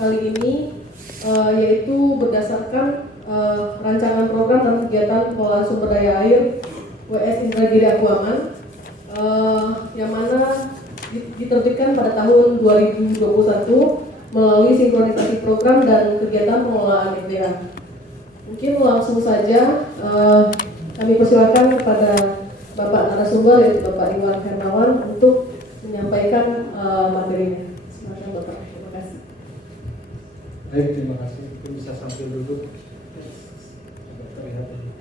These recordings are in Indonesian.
kali ini yaitu berdasarkan rancangan program dan kegiatan pengelolaan sumber daya air WS Indragiri Akuaman yang mana diterbitkan pada tahun 2021 melalui sinkronisasi program dan kegiatan pengelolaan IPA. Mungkin langsung saja kami persilakan kepada Bapak narasumber yaitu Bapak Iwan Hermawan untuk menyampaikan materinya. Silakan Bapak. Terima kasih. Baik, terima kasih. Mungkin bisa sambil duduk. Terlihat ini.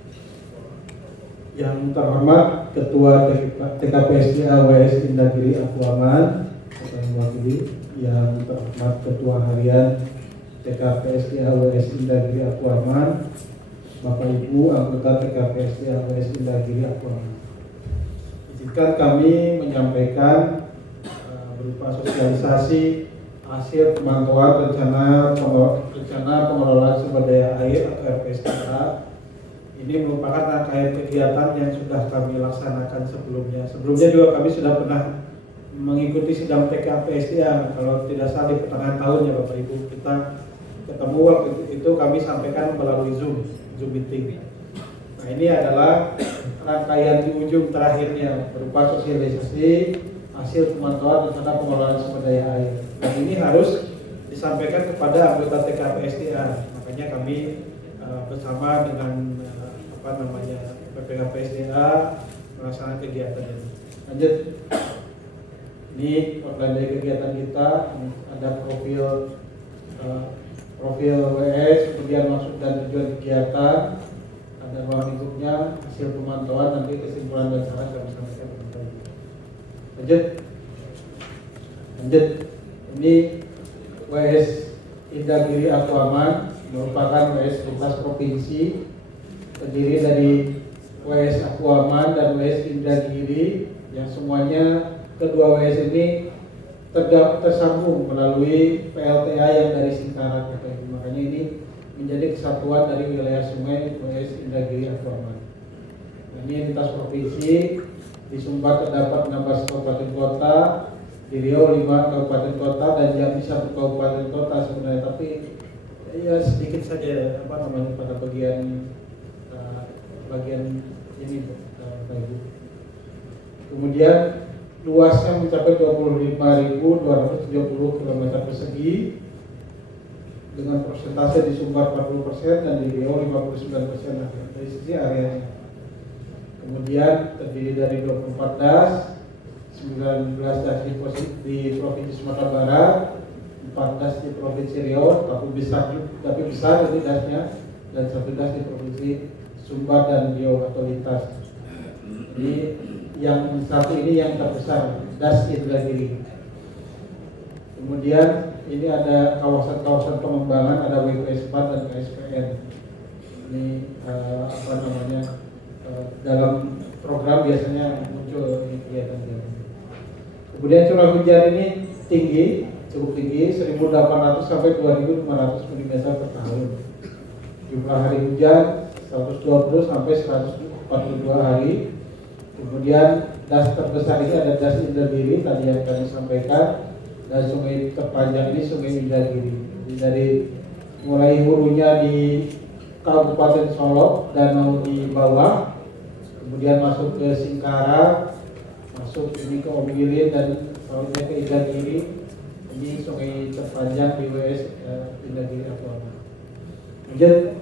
Yang terhormat Ketua TKPSDA WS Indragiri Akuaman, yang terhormat Ketua Harian TKPSDA WS Indragiri Akuaman, Bapak Ibu anggota TKPSDA WS Indragiri Akuaman. Izinkan kami menyampaikan berupa sosialisasi hasil pemantauan rencana pengelolaan sumber daya air atau RPSDA. Ini merupakan rangkaian kegiatan yang sudah kami laksanakan sebelumnya. Sebelumnya juga kami sudah pernah mengikuti sidang TKPSDA, kalau tidak salah di pertengahan tahun ya Bapak Ibu. Kita ketemu waktu itu kami sampaikan melalui Zoom meeting. Nah, ini adalah rangkaian di ujung terakhirnya berupa sosialisasi hasil pemantauan rencana pengelolaan sumber daya air. Dan ini harus disampaikan kepada anggota TKPSDA. Makanya kami bersama dengan PPKPSDA melaksanakan kegiatan ini. Lanjut. Ini outline dari kegiatan kita, ada profil WS, kemudian maksud dan tujuan kegiatan, ada ruang lingkupnya, hasil pemantauan, nanti kesimpulan dan saran kami sampaikan kepada Ibu. Lanjut. Ini WS Indragiri Akuaman merupakan WS lintas provinsi, terdiri dari WS Akuaman dan WS Indragiri yang semuanya kedua WS ini tersambung melalui PLTA yang dari Singkarak. Makanya ini menjadi kesatuan dari wilayah sungai WS Indragiri Akuaman. Ini lintas provinsi, di Sumbar terdapat 16 kabupaten kota, di Riau 5 kabupaten kota, dan Jambi 1 kabupaten kota sebenarnya, tapi ya sedikit saja pada bagian ini Bapak Ibu. Kemudian luasnya mencapai 25.270 km persegi dengan persentase di Sumbar 40% dan di Riau 59% dari sisi areanya. Kemudian terdiri dari 24 das, 19 das di Provinsi Sumatera Barat, 4 das di Provinsi Riau, tapi besar ini dasnya, dan 1 das di Provinsi Sumbar dan Riau atau lintas. Jadi yang satu ini yang terbesar, das Indragiri. Kemudian ini ada kawasan-kawasan pengembangan, ada WPS4 dan KSPN. Ini dalam program biasanya muncul kegiatan. Kemudian curah hujan ini cukup tinggi, 1.800 sampai 2.500 mm per tahun. Jumlah hari hujan 120 sampai 142 hari. Kemudian das terbesar ini ada das Indragiri tadi yang kami sampaikan, dan sungai terpanjang ini sungai Indragiri. Jadi dari mulai hulunya di Kabupaten Solok, danau di bawah, kemudian masuk ke Singkarak, masuk ini ke Ombilin dan lautnya ke Indragiri. Ini sungai terpanjang di WS Indragiri Akuaman. Kemudian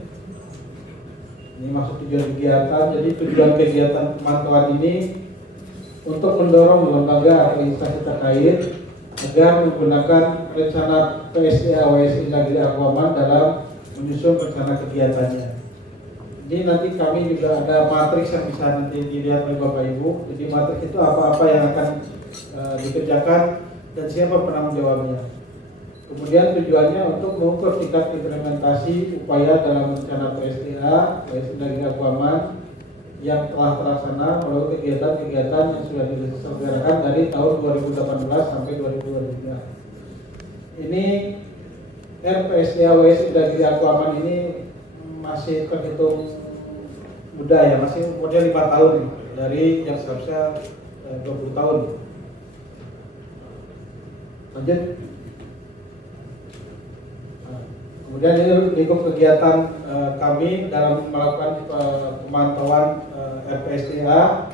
ini masuk tujuan kegiatan. Jadi tujuan kegiatan pemantauan ini untuk mendorong lembaga atau instansi terkait agar menggunakan rencana PSDA WS Indragiri Akuaman dalam menyusun rencana kegiatannya. Jadi nanti kami juga ada matriks yang bisa nanti dilihat oleh Bapak Ibu. Jadi matriks itu apa-apa yang akan dikerjakan dan siapa penanggung jawabnya. Kemudian tujuannya untuk mengukur tingkat implementasi upaya dalam rencana PSDA WS Indragiri Akuaman yang telah terlaksana melalui kegiatan-kegiatan yang sudah diselenggarakan dari tahun 2018 sampai 2023. Ini RPSDA WS Indragiri Akuaman ini masih terhitung muda ya, masih umurnya 5 tahun dari yang seharusnya 20 tahun. Lanjut. Kemudian ini lingkup kegiatan kami dalam melakukan pemantauan RPSDA.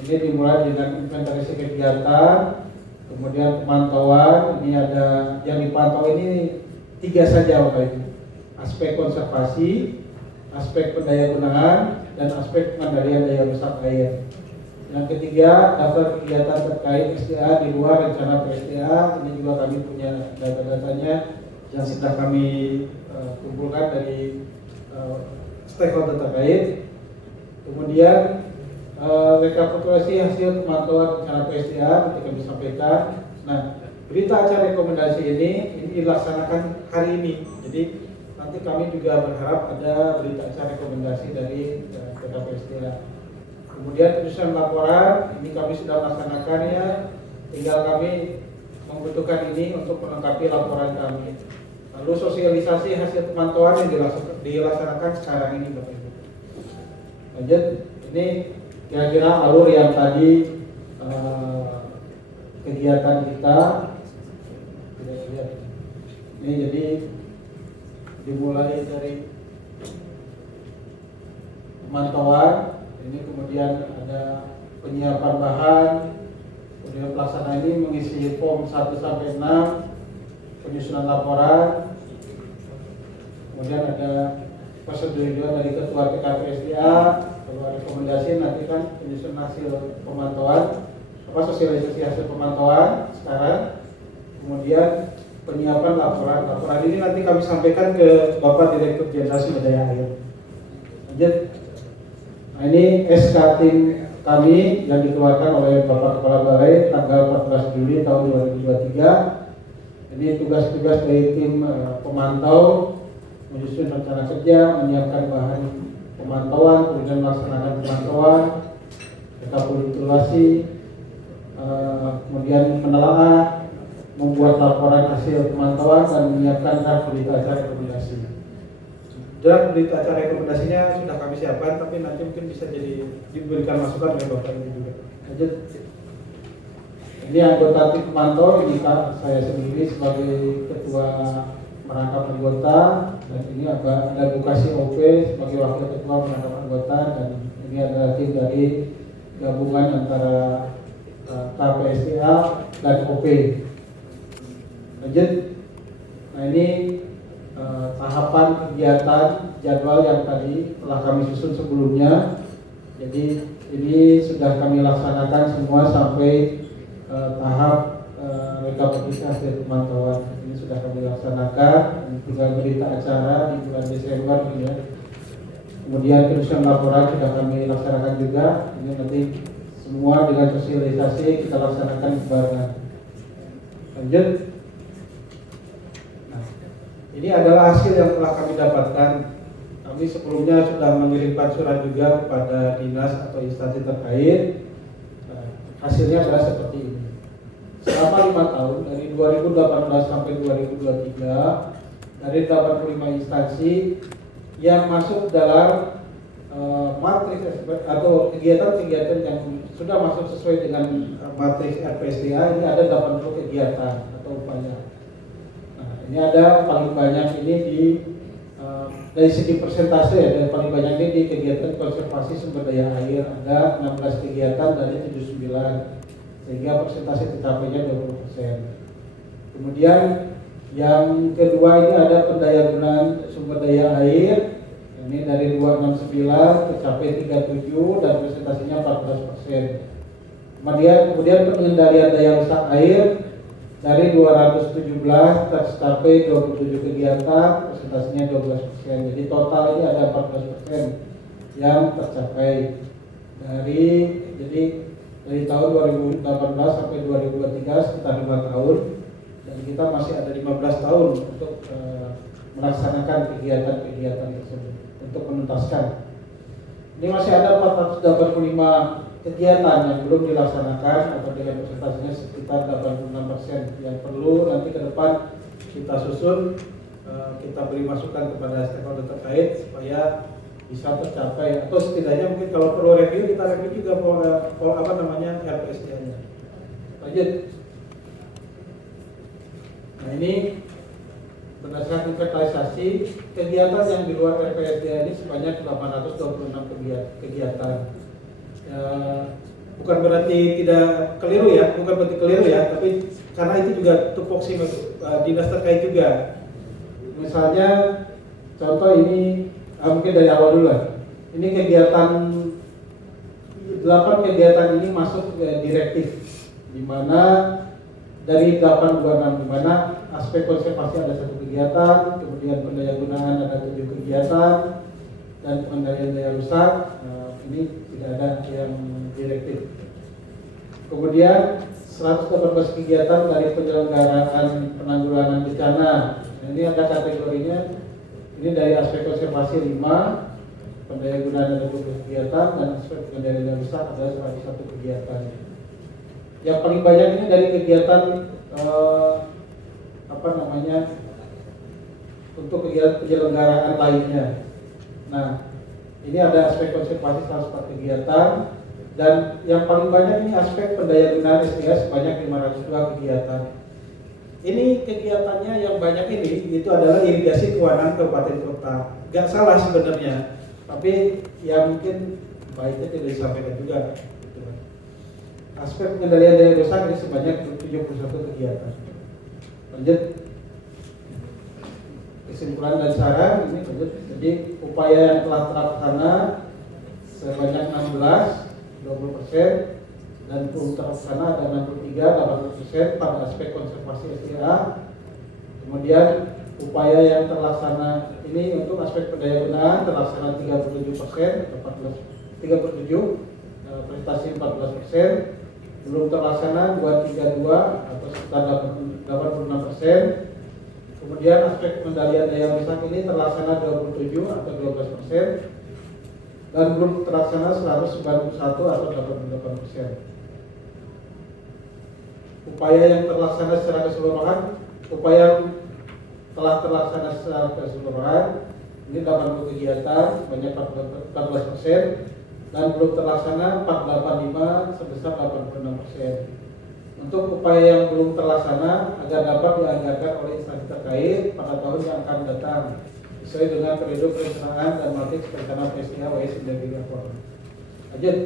Ini dimulai dengan inventarisasi kegiatan, kemudian pemantauan. Ini ada yang dipantau ini 3 saja Bapak Ibu. Aspek konservasi, aspek pendayagunaan, dan aspek pengendalian daya rusak air. Yang ketiga, daftar kegiatan terkait SDA di luar rencana PSDA. Ini juga kami punya data-datanya yang sudah kami kumpulkan dari stakeholder terkait. Kemudian rekapitulasi hasil pemantauan rencana PSDA nanti kami sampaikan. Nah, berita acara rekomendasi ini dilaksanakan hari ini. Jadi nanti kami juga berharap ada berita acara rekomendasi dari PSDA. Kemudian penyusunan laporan ini kami sudah melaksanakannya. Tinggal kami membutuhkan ini untuk melengkapi laporan kami. Lalu sosialisasi hasil pemantauan yang dilaksanakan sekarang ini Bapak Ibu. Lanjut, ini kira-kira alur yang tadi kegiatan kita. Ini jadi dimulai dari pemantauan, ini kemudian ada penyiapan bahan, kemudian pelaksana ini mengisi form 1 sampai 6, penyusunan laporan, kemudian ada prosedur juga dari ketua PKPSDA. Kalau ada rekomendasi nanti kan penyusunan hasil pemantauan, sosialisasi hasil pemantauan sekarang, kemudian penyiapan laporan. Laporan ini nanti kami sampaikan ke Bapak Direktur Jenderal Sumber Daya Air. Lanjut. Nah, ini SK tim kami yang dikeluarkan oleh Bapak Kepala Balai tanggal 14 Juli tahun 2023. Ini tugas-tugas dari tim pemantau, menyusun rencana kerja, menyiapkan bahan pemantauan, kemudian melaksanakan pemantauan, rekapitulasi, kemudian menelaah, membuat laporan hasil pemantauan, dan menyiapkan draft berita acara rekomendasi. Draft berita acara rekomendasinya sudah kami siapkan, tapi nanti mungkin bisa jadi diberikan masukan oleh Bapak ini juga. Lanjut. Ini anggota tim pemantau, ini saya sendiri sebagai ketua merangkap anggota, dan ini ada Bukasi OP sebagai wakil ketua merangkap anggota, dan ini adalah tim dari gabungan antara KPSDA dan OP. Lanjut. Nah, ini tahapan kegiatan jadwal yang tadi telah kami susun sebelumnya. Jadi ini sudah kami laksanakan semua sampai tahap rekapitulasi hasil pemantauan. Ini sudah kami laksanakan. Tinggal berita acara di bulan Desember ya. Kemudian penyusunan laporan sudah kami laksanakan juga. Ini nanti semua dengan sosialisasi kita laksanakan barengan. Lanjut. Nah, ini adalah hasil yang telah kami dapatkan. Kami sebelumnya sudah mengirimkan surat juga kepada dinas atau instansi terkait. Hasilnya adalah seperti ini. Selama 5 tahun dari 2018 sampai 2023 dari 85 instansi yang masuk dalam matriks atau kegiatan-kegiatan yang sudah masuk sesuai dengan matriks RPSDA, ini ada 80 kegiatan atau upaya. Nah, ini ada paling banyak ini di dari segi persentase ya, dari paling banyak ini di kegiatan konservasi sumber daya air ada 16 kegiatan dari 79, sehingga persentase tercapainya 20%. Kemudian yang kedua ini ada pendayagunaan sumber daya air, ini dari 269 tercapai 37 dan persentasenya 14%. Kemudian pengendalian daya rusak air dari 217 tercapai 27 kegiatan, persentasenya 12%. Jadi total ini ada 14% yang tercapai dari tahun 2018 sampai 2023 sekitar 5 tahun, dan kita masih ada 15 tahun untuk melaksanakan kegiatan-kegiatan tersebut untuk menuntaskan. Ini masih ada 485 kegiatan yang belum dilaksanakan atau dengan persentasenya sekitar 86% yang perlu nanti ke depan kita susun, kita beri masukan kepada stakeholder terkait supaya bisa tercapai, atau setidaknya mungkin kalau perlu review kita review juga RPSDA-nya. Lanjut. Nah, ini berdasarkan inventarisasi kegiatan yang di luar RPSDA ini sebanyak 826 kegiatan. Bukan berarti tidak keliru ya, tapi karena itu juga tupoksi dinas terkait juga. Misalnya contoh ini mungkin dari awal dulu lah. Ini kegiatan 8 kegiatan ini masuk ke direktif, di mana dari 826 di mana aspek konservasi ada 1 kegiatan, kemudian pendayagunaan ada 7 kegiatan, dan pengendalian daya rusak ini tidak ada yang direktif. Kemudian 118 kegiatan dari penyelenggaraan penanggulangan bencana. Ini ada kategorinya. Ini dari aspek konservasi 5, pendayagunaan ada 20 kegiatan, dan aspek pengendalian daya rusak ada 101 kegiatan. Yang paling banyak ini dari kegiatan untuk kegiatan penyelenggaraan lainnya. Nah, ini ada aspek konservasi 104 kegiatan, dan yang paling banyak ini aspek pendayagunaan SDA sebanyak 502 kegiatan. Ini kegiatannya yang banyak ini itu adalah irigasi kewenangan kabupaten kota. Gak salah sebenarnya, tapi ya mungkin baiknya tidak disampaikan juga. Aspek pengendalian daya rusak ini sebanyak 71 kegiatan. Lanjut. Kesimpulan dan saran ini lanjut. Jadi upaya yang telah terlaksana sebanyak 20%, dan belum terlaksana ada 80% pada aspek konservasi SDA. Kemudian upaya yang terlaksana ini untuk aspek pendayagunaan terlaksana 37%, prestasi 14%, belum terlaksana 232 atau sekitar 86%. Kemudian aspek pengendalian daya rusak ini terlaksana 27 atau 12%, dan belum terlaksana 191 atau 88%. Upaya yang terlaksana secara keseluruhan, upaya yang telah terlaksana secara keseluruhan ini 80 kegiatan sebanyak 14%, dan belum terlaksana 485 sebesar 86%. Untuk upaya yang belum terlaksana agar dapat dianggarkan oleh instansi terkait pada tahun yang akan datang sesuai dengan periode perencanaan dan matriks perencanaan PSDA WS Indagri Lapor. Lanjut.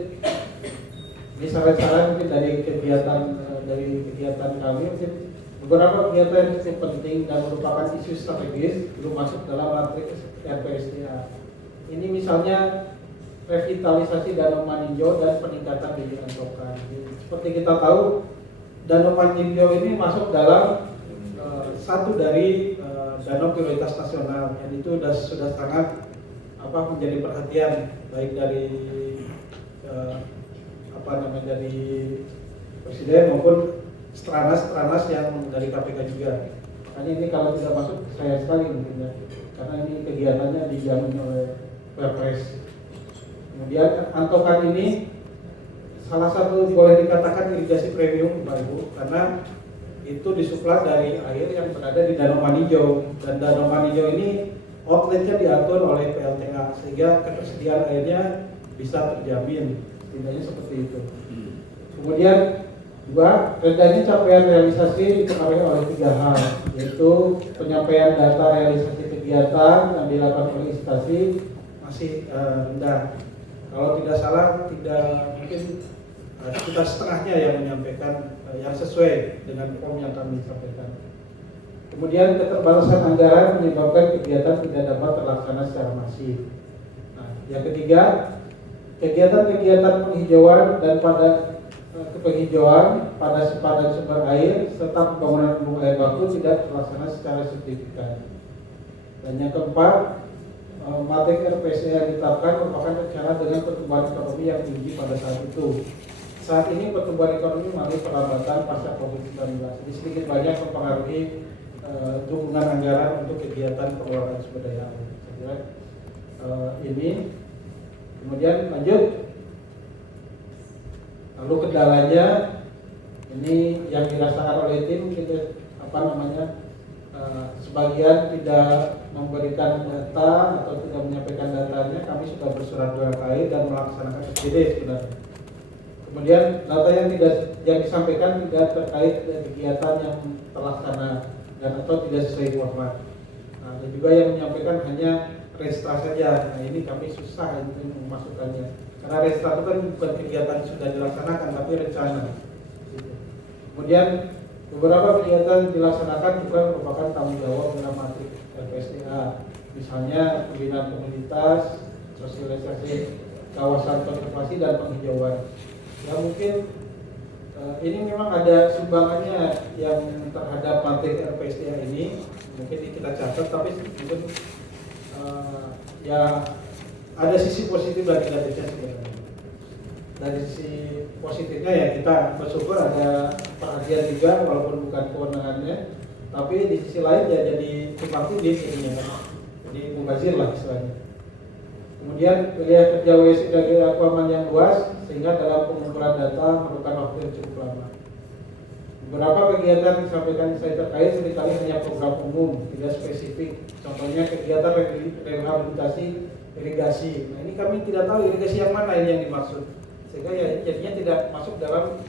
Ini saran-saran mungkin dari kegiatan kami, mungkin beberapa kegiatan yang cukup penting dan merupakan isu strategis belum masuk dalam matriks RPSDA. Ini misalnya revitalisasi Danau Maninjau dan peningkatan bibit antokan. Seperti kita tahu, Danau Maninjau ini masuk dalam satu dari danau prioritas nasional, dan itu sudah sangat menjadi perhatian baik dari dari Presiden maupun stranas yang dari KPK juga. Makanya ini kalau tidak masuk sayang sekali mungkin ya, karena ini kegiatannya dijamin oleh Perpres. Kemudian antokan ini salah satu boleh dikatakan irigasi premium Bapak Ibu, karena itu disuplai dari air yang berada di Danau Maninjau, dan Danau Maninjau ini outletnya diatur oleh PLTA sehingga ketersediaan airnya bisa terjamin, setidaknya seperti itu. Kemudian dua, rendahnya capaian realisasi dipengaruhi oleh 3 hal, yaitu penyampaian data realisasi kegiatan yang dilakukan oleh instansi masih rendah. Kalau tidak salah, mungkin sekitar setengahnya yang menyampaikan yang sesuai dengan form yang kami sampaikan. Kemudian keterbatasan anggaran menyebabkan kegiatan tidak dapat terlaksana secara masif. Nah, yang ketiga, kegiatan-kegiatan penghijauan dan penghijauan pada sempadan sumber air serta pembangunan embung air baku tidak terlaksana secara signifikan. Dan yang keempat, materi RPSDA yang ditetapkan merupakan rencana dengan pertumbuhan ekonomi yang tinggi pada saat itu. Saat ini pertumbuhan ekonomi mengalami perlambatan pasca COVID-19. Jadi sedikit banyak mempengaruhi dukungan anggaran untuk kegiatan pengelolaan sumber daya air. Saya kira ini. Kemudian lanjut. Lalu kendalanya ini yang dirasakan oleh tim, kita sebagian tidak memberikan data atau tidak menyampaikan datanya. Kami sudah bersurat 2 kali dan melaksanakan SPD sebenarnya. Kemudian data yang disampaikan tidak terkait dengan kegiatan yang terlaksana dan atau tidak sesuai format. juga yang menyampaikan hanya restra saja. Nah ini kami susah untuk memasukkannya, karena restra itu kan bukan kegiatan sudah dilaksanakan tapi rencana. Kemudian beberapa kegiatan dilaksanakan juga merupakan tanggung jawab dalam matrik LPSDA, misalnya pembinaan komunitas, sosialisasi kawasan konservasi dan penghijauan. Ya mungkin ini memang ada sumbangannya yang terhadap matrik LPSDA ini, mungkin kita catat, tapi mungkin ya ada sisi positif dan negatifnya sebenarnya. Dari sisi positifnya ya kita bersyukur ada perhatian juga walaupun bukan kewenangannya, tapi di sisi lain ya jadi tumpang tindih jadinya, jadi mubazir lah istilahnya. Kemudian wilayah kerja WSI Indragiri Akuaman yang luas sehingga dalam pengumpulan data memerlukan waktu yang cukup lama. Beberapa kegiatan yang disampaikan saya terkait seringkali hanya program umum, tidak spesifik. Contohnya kegiatan rehabilitasi irigasi. Nah ini kami tidak tahu irigasi yang mana ini yang dimaksud, sehingga ya jadinya tidak masuk dalam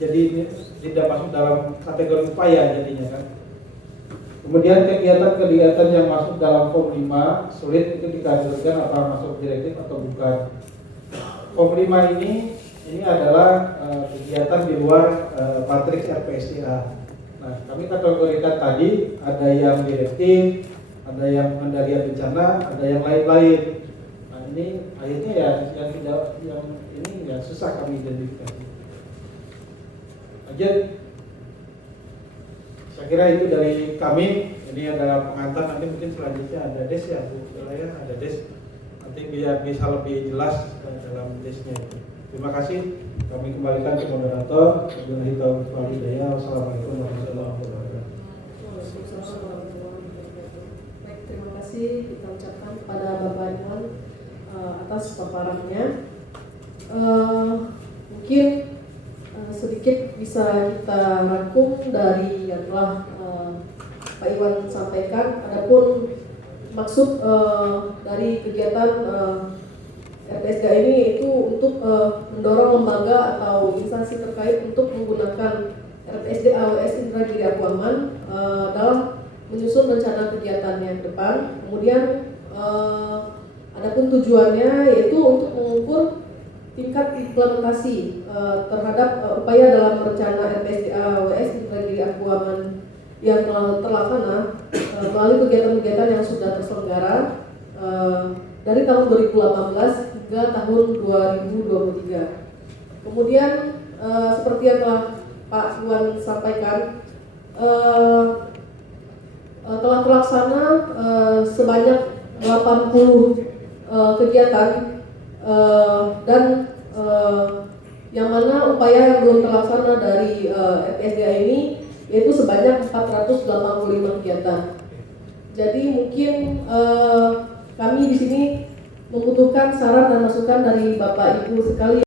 jadi tidak masuk dalam kategori upaya jadinya kan. Kemudian kegiatan-kegiatan yang masuk dalam Form 5 sulit itu dikategorikan apakah masuk direktif atau bukan. Form 5 ini adalah kegiatan di luar matriks LPSDA. Nah, kami kategorikan tadi ada yang direktif, ada yang pengendalian bencana, ada yang lain-lain. Nah, ini akhirnya ya yang ini ya susah kami identifikasi. Aja saya kira itu dari kami. Ini adalah pengantar, nanti mungkin selanjutnya ada Des ya Bu, ya ada Des. Nanti biar bisa lebih jelas dalam Desnya itu. Terima kasih. Kami kembalikan ke moderator. Wassalamualaikum warahmatullahi wabarakatuh. Baik, terima kasih kita ucapkan kepada Bapak Iwan atas paparannya. Mungkin sedikit bisa kita rangkum dari yang telah Pak Iwan sampaikan. Adapun maksud dari kegiatan LPSDA ini itu untuk mendorong lembaga atau instansi terkait untuk menggunakan LPSDA WS Indragiri Akuaman dalam menyusun rencana kegiatannya ke depan. Kemudian adapun tujuannya yaitu untuk mengukur tingkat implementasi terhadap upaya dalam rencana LPSDA WS Indragiri Akuaman yang telah terlaksana melalui kegiatan-kegiatan yang sudah terselenggara dari tahun 2018 hingga tahun 2023. Kemudian seperti yang telah Pak Iwan sampaikan, telah terlaksana sebanyak 80 kegiatan dan yang mana upaya yang belum terlaksana dari LPSDA ini yaitu sebanyak 485 kegiatan. Jadi mungkin kami di sini membutuhkan saran dan masukan dari Bapak Ibu sekalian.